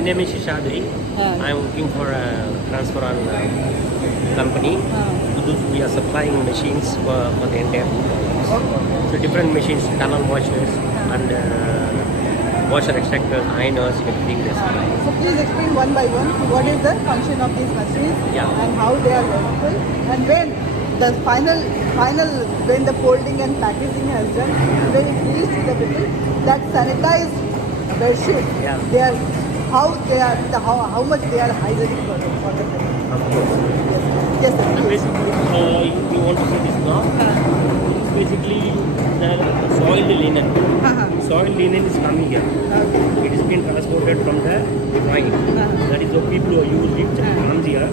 name is Shishadri. I am working for a transfer on company. We are supplying machines for the entire. So different machines, tunnel washers and washer extractors, ironers, everything they supply. So please explain one by one what is the function of these machines and how they are workable, and when the final when the folding and packaging has done, when it reaches to the people, that sanitized bedsheet, they are how much they are hygienic for the people. Of course. Yes, sir. And basically, you want to see this now? It's basically the soiled linen. Soiled linen is coming here. It is being transported from the mine. That is the people who use it comes here.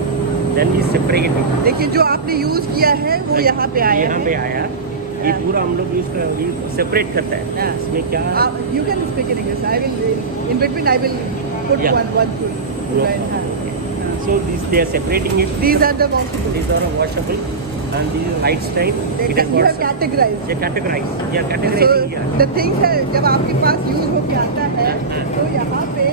Then we separate it. देखिए जो आपने use किया है वो यहाँ पे आया यहाँ पे आया ये पूरा हम लोग इसका सेपरेट करता है इसमें क्या You can speak in English. I will in between I will put one full line. So they are separating it. These are the washable. These are washable and these are light style. You have categorized. Yeah, categorized. Yeah, categorizing. So the things है जब आपके पास use होके आता है तो यहाँ पे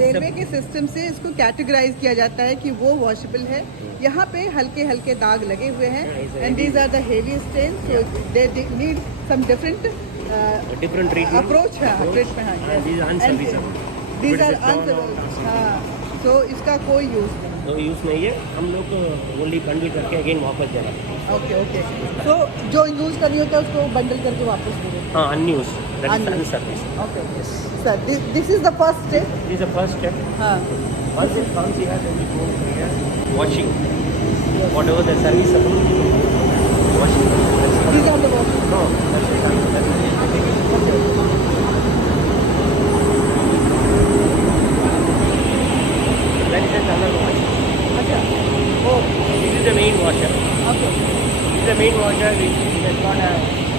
railway के सिस्टम से इसको कैटेगराइज किया जाता है कि वो वॉशेबल है. यहाँ पे हल्के हल्के दाग लगे हुए हैं and these are the heavy stain, so they need some different treatment approach है ट्रीटमेंट. These are unserviceable. तो इसका कोई यूज नहीं. तो यूज नहीं है. हम लोग ओनली बंडल करके अगेन वापस दे रहे हैं. ओके. तो जो यूज करनी होता है उसको बंडल करके वापस दे दें. हाँ, unused. That is unservice. Okay. Sir, this is the first step. This is the first step. Once it comes here, then we go here, washing. Whatever the service washing. These are the washing. No, that's it. That is another wash. Okay. Oh, this is the main washer. Okay. This is the main washer. It has got a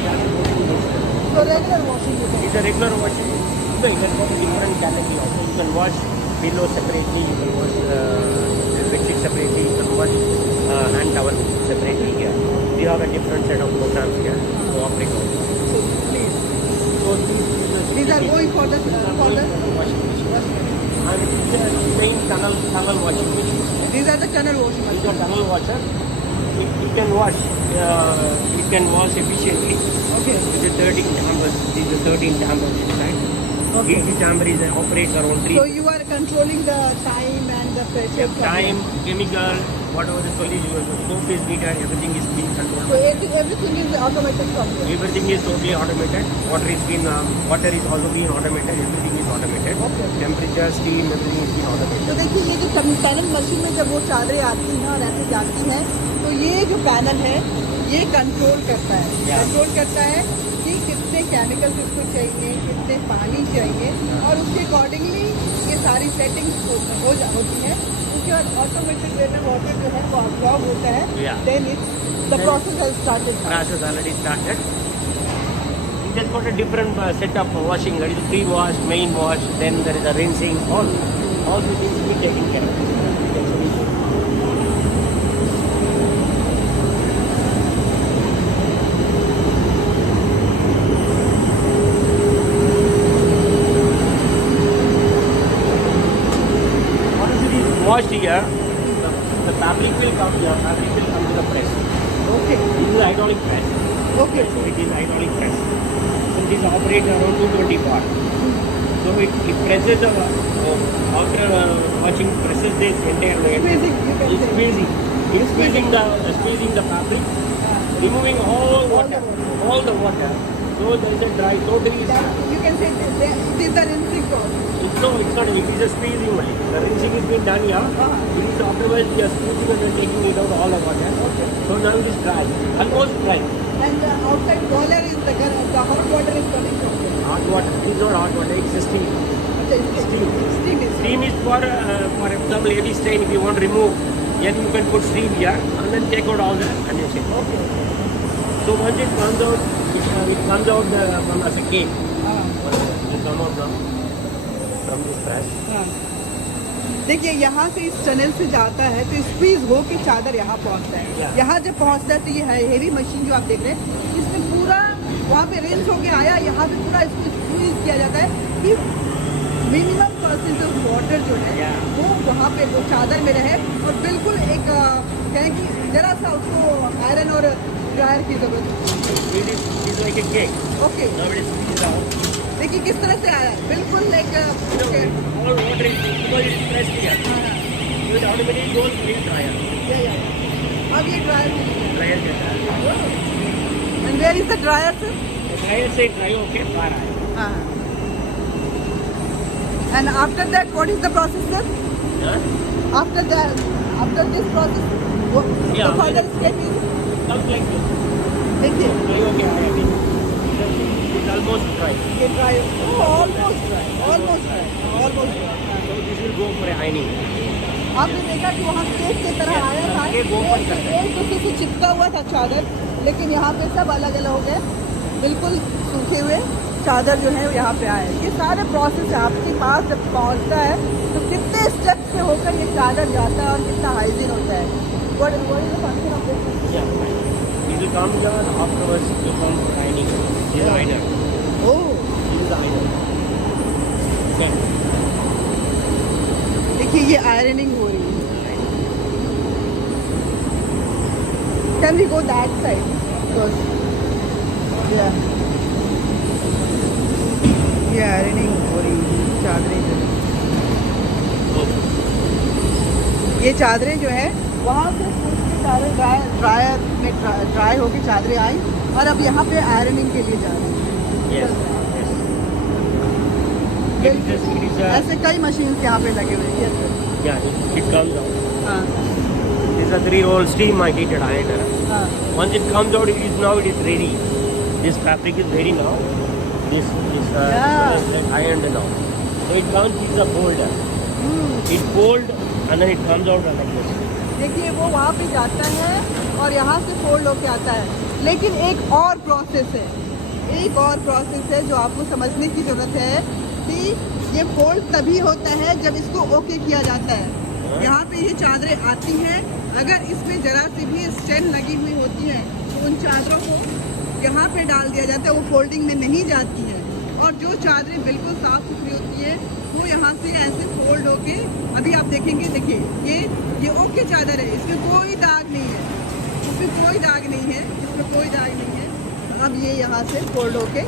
channel washing system. So regular washing. It's a regular washing. So you can go to different category also. You can wash pillow separately, you can wash bedsheet separately, you can wash hand towel separately here. We have a different set of programs here to operate on. So please. So These are going for the washing machine. And this is the main tunnel washing machine. These are the tunnel washing These machine. are tunnel washer. It can wash. It can wash efficiently. Okay. With the 13 chambers. These are 13 chambers inside. Okay. Each chamber is operates around 3. So you are controlling the time and the pressure. Time, chemical, whatever the solution, soap is needed, everything is being controlled. So everything is automated from here. Everything is totally automated. Water is also being automated. Everything is automated. Okay. Temperature, steam, everything is being automated. तो देखिए ये जो tunnel machine में जब वो चादरें आती हैं और ऐसे जाती हैं तो ये जो पैनल है ये कंट्रोल करता है. कंट्रोल करता है कि कितने केमिकल्स इसको चाहिए, कितने पानी चाहिए और उसके अकॉर्डिंगली ये सारी सेटिंग्स होती हैं. उसके बाद ऑटोमेटिक वे में वाटर जो है वो अब्सॉर्ब होता है. Then it's the process has started. Process already started. It has got a different set of washing. There is pre-wash, main wash, then there is a rinsing. All the things we taken care of. Washed here, the fabric will come here, fabric will come to the press. Okay. This is hydraulic press. Okay. So it is hydraulic press. So this operates around 220 watt. So it presses the, after washing, presses this entire weight. Squeezing, you can say. Squeezing. It's squeezing the fabric, removing all the water. So there is a dry, totally. You can say it is the rinsing process. It's not. It is a squeezing only. The rinsing is being done here. It is afterwards we are squeezing and then taking it out all the water. Okay. So now it is dry, almost dry. And the outside boiler is the hot water is coming from there. Hot water. It is not hot water. It's steam. Steam is for example heavy stain. If you want to remove, then you can put steam here and then take out all the condensation. Okay. So once it comes out, it comes out as a cake. It comes out from this press. देखिए यहाँ से इस tunnel से जाता है तो squeeze हो के चादर यहाँ पहुँचता है. यहाँ जब पहुँचता है तो ये हेवी मशीन जो आप देख रहे हैं इसमें पूरा वहाँ पे रिंस होके आया, यहाँ पे पूरा इसको स्क्वीज किया जाता है कि मिनिमम परसेंट ऑफ वाटर जो है वहाँ पे वो चादर में रहे और बिल्कुल एक कहें कि जरा सा उसको आयरन और ड्रायर की जरूरत It is like a cake. Okay Nowadays it is out. देखिए किस तरह से आया बिल्कुल एक You know, all water is because it is pressed here. You will automatically goes in dryer. अब ये ड्रायर Dryer देता है. And where is the dryer sir Dryer से dry होके बाहर आए. And after that what is the process sir हाँ? After this process Yeah. Further step Comes like this. देखिए Dry होके आया अभी. It's almost dry. ये dry almost dry So this will go for ironing. आपने देखा कि वहाँ केक की तरह आया था केक वो बन करता है. एक दूसरे से चिपका हुआ था चादर लेकिन यहाँ पे सब अलग अलग हो गए बिल्कुल सूखे हुए चादर जो है यहाँ पे आए ये सारे प्रोसेस आपके पास जब पहुँचता है तो कितने स्टेप से होकर ये चादर जाता है और कितना हाइजीन होता है what is the function of this? Yeah. It will come down afterwards. It will come for ironing. This is ironer. Oh, This is the ironer. Okay. देखिए ये आयरनिंग हो रही है can we go that side ये ironing हो रही है चादरें जो ये चादरें जो है वहाँ से सूख के चादरें ड्रायर में ड्राई होके चादरें आई और अब यहाँ पे आयरनिंग के लिए जा रही हैं Yes. Yes. It is ऐसे कई मशीन यहाँ पे लगे हुए हैं yeah. It comes out. हाँ This is a 3-roll steam heated ironer. हाँ Once it comes out, it is ready. This fabric is ready now. This Yeah. ironed now. So it comes is a folder. It fold and then it comes out like this. देखिए वो वहाँ पे जाता है और यहाँ से fold होके आता है लेकिन एक और प्रोसेस है जो आपको समझने की ज़रूरत है कि ये फोल्ड तभी होता है जब इसको ओके किया जाता है यहाँ पे ये चादरें आती हैं अगर इसमें जरा सी भी स्टेन लगी हुई होती है तो उन चादरों को यहाँ पे डाल दिया जाता है वो फोल्डिंग में नहीं जाती हैं और जो चादरें बिल्कुल साफ़ सुथरी होती है वो यहाँ से ऐसे फोल्ड होके अभी आप देखेंगे देखिए ये ओके चादर है इसमें कोई दाग नहीं है अब ये यहाँ से फोल्ड होके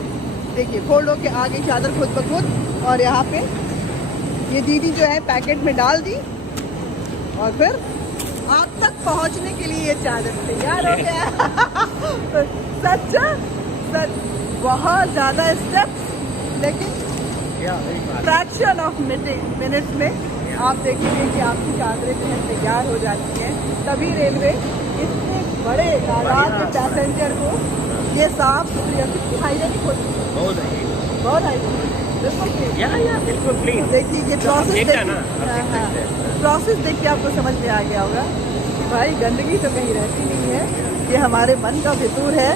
देखिए फोल्ड होके आ गई चादर खुद ब खुद और यहाँ पे ये दीदी जो है पैकेट में डाल दी और फिर आप तक पहुँचने के लिए ये चादर तैयार हो गया सच बहुत ज़्यादा स्टेप्स लेकिन फ्रैक्शन ऑफ मिनट्स में आप देखेंगे कि आपकी चादरें जो है तैयार हो जाती हैं तभी रेलवे इतने बड़े तादाद में पैसेंजर को ये साफ सुथरी कितनी हाइजीनिक होती है बहुत हाइजीनिक बिल्कुल क्लीन. देखिए ये प्रोसेस देख के आपको समझ में आ गया होगा कि भाई गंदगी तो कहीं रहती नहीं है ये हमारे मन का फितूर है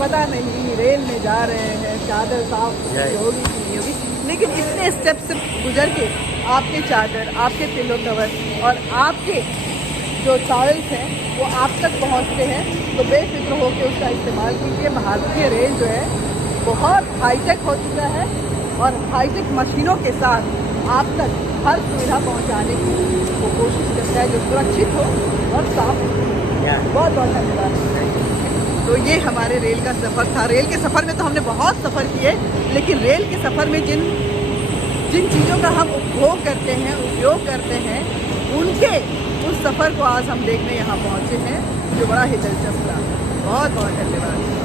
पता नहीं रेल में जा रहे हैं चादर साफ होगी कि नहीं होगी लेकिन इतने स्टेप से गुजर के आपके चादर आपके पिलो कवर और आपके जो टॉवल्स हैं वो आप तक पहुंचते हैं तो बेफिक्र होकर उसका इस्तेमाल कीजिए भारतीय रेल जो है बहुत हाईटेक हो चुका है और हाईटेक मशीनों के साथ आप तक हर सुविधा पहुंचाने की वो कोशिश करता है जो सुरक्षित हो और साफ हो बहुत बहुत धन्यवाद तो ये हमारे रेल का सफ़र था रेल के सफ़र में तो हमने बहुत सफ़र किए लेकिन रेल के सफ़र में जिन चीज़ों का हम उपयोग करते हैं उनके उस सफ़र को आज हम देखने यहाँ पहुँचे हैं जो बड़ा ही दिलचस्प था बहुत बहुत धन्यवाद